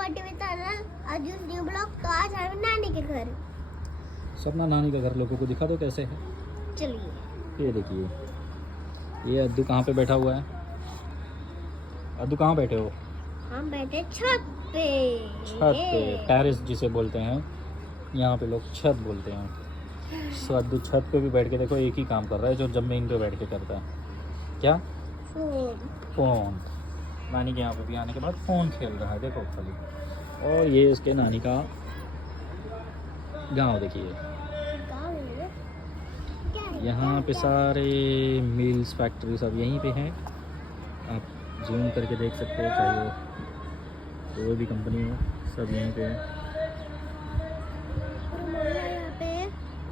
New blog. तो आज हम नानी के घर। सपना नानी का घर लोगों को दिखा दो कैसे है। चलिए ये देखिए, ये अद्दू कहाँ पे बैठा हुआ है। अद्दू कहाँ बैठे हो? हम बैठे छत पे। छत पे, टेरेस जिसे बोलते हैं, यहाँ पे लोग छत बोलते हैं। सो अद्दू छत पे भी बैठ के देखो एक ही काम कर रहा है जो जमीन पे बैठ के करता है। क्या? फोन। नानी के यहाँ पे भी आने के बाद फ़ोन खेल रहा है, देखो खाली। और ये उसके नानी का गांव देखिए। यहाँ पे सारे मिल्स फैक्ट्री सब यहीं पे हैं। आप जूम करके देख सकते हो, चाहे वो कोई भी कंपनी हो, सब यहीं पे है।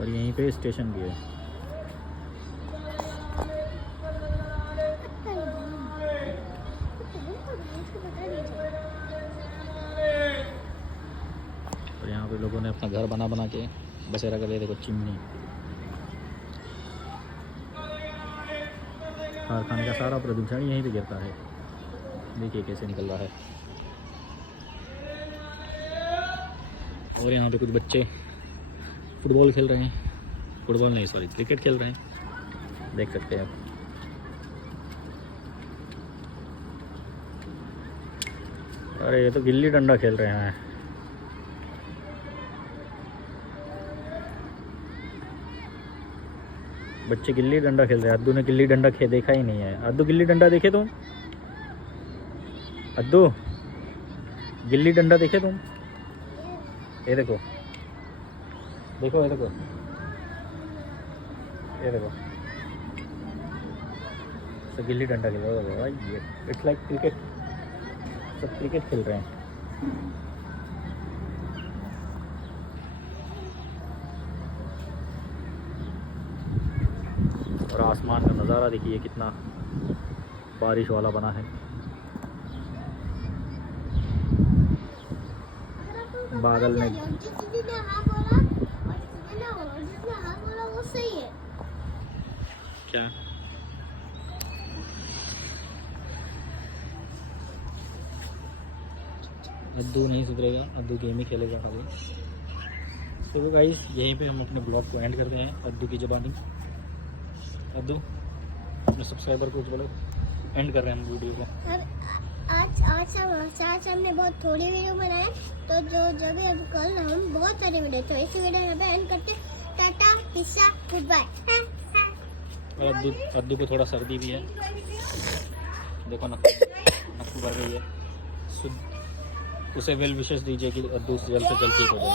और यहीं पे स्टेशन भी है। और यहाँ पे लोगों ने अपना घर बना बना के बसेरा कर दिया। देखो चिमनी, कारखाने का सारा प्रदूषण यहीं पे गिरता है। देखिए कैसे निकल रहा है। और यहाँ पे कुछ बच्चे फुटबॉल खेल रहे हैं। फुटबॉल नहीं, सॉरी, क्रिकेट खेल रहे हैं, देख सकते हैं आप। अरे ये तो गिल्ली डंडा खेल रहे हैं। बच्चे गिल्ली डंडा खेल रहे हैं। अद्दू ने गिल्ली डंडा देखा ही नहीं है। अद्दू गिल्ली डंडा देखे तुम? अद्दू गिल्ली डंडा देखे तुम? ये देखो, देखो ये देखो, ये देखो, सब गिल्ली डंडा खेल रहे हैं। ये इट्स लाइक क्रिकेट, सब क्रिकेट खेल रहे हैं। और आसमान का नज़ारा देखिए कितना बारिश वाला बना है। बादल में क्या? अद्दू नहीं सुधरेगा, अद्दू गेम ही खेलेगा खाली। तो गाइस यहीं पे हम अपने ब्लॉग को एंड करते हैं अद्दू की ज़बानी। अद्दू अपने सब्सक्राइबर को बोलो, एंड कर रहे हैं हम वीडियो को। आज हमने बहुत थोड़ी वीडियो बनाए, तो जब अब कल हम बहुत सारी वीडियो, तो इस वीडियो में एंड करते। टाटा, पिस्सा, गुड बाय। और अद्दू को थोड़ा सर्दी भी है, देखो नक्कू भर गई है। उसे वेल विशेस दीजिए कि अद्दू जल्द से जल्द ठीक हो जाए।